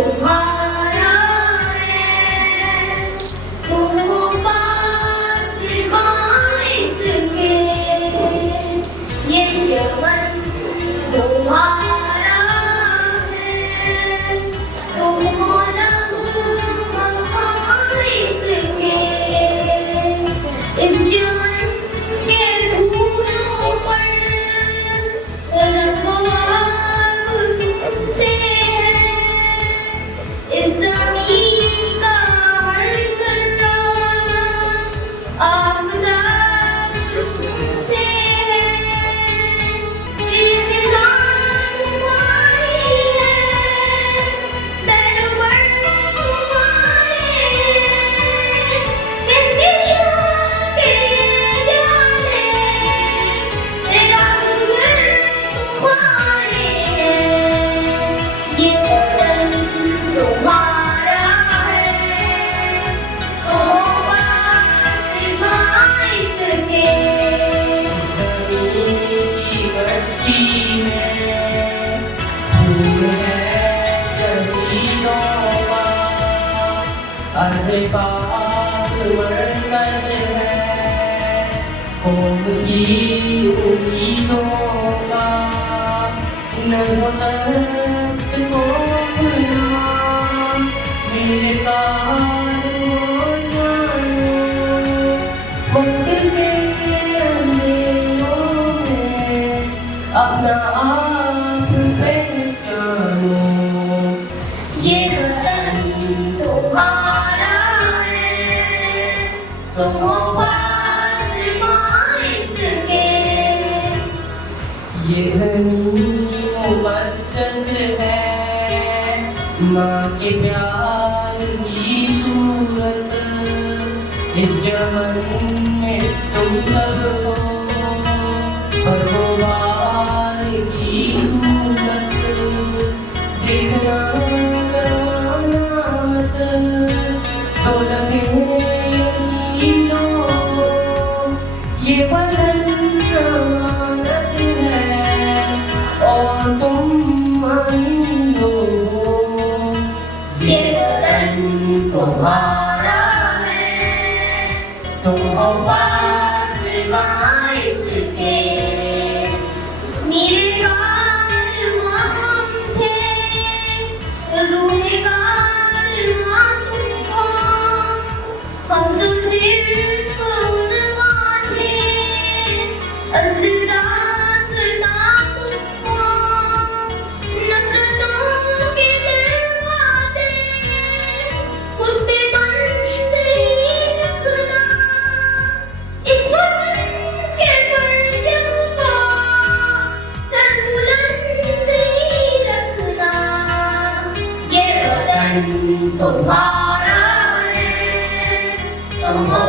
तुम्हारा है, तुम हो पास इसके, ये चमन तुम्हारा है, तुम हो नगमा इसके, इस चमन के फूलों पर से इस ज़मीन का हर ज़र्रा आफ़ताब से ये निज़ाम तुम्हारी है, सरवर तुम्हारे हैं, निशान के जाने तेरा गुज़र तुम्हारे हैं, ये वतन तुम्हारा है, तुम वासिफ़ा इसके। की भट्टी में फूल है जमीनों का, अर्ज़ पाक मरकज़ है कौम की उम्मीदों का, नज़्म ज़ब्त को अपना मेरे कारवां जानो, वक्त के अंधेरों में अपना आप पहचानो। ये वतन तुम्हारा है, तुम हो वासिफ़ा इसके। ये ज़मीन मुक़द्दस है, माँ के प्यार की सूरत, इस चमन में तुम सब हो परवार की सूरत, देखना करवाना मत तो लगे यकीनों, ये वतन अमानत है और तुम मानो, ये वतन तुम्हारा है, तुम हो वासिफ़ा इसके। मेरे कारवां थे, रूहे कारवां तुम हो, हम तो सिर्फ उनवां थे, अर्ज़ दास्तां तुम हो, नफ़रतों के दरवाज़े खुद पे बंद ही रखना, इस वतन के परचम को सर बुलंद ही रखना। ये वतन तुम्हारा है, तुम हो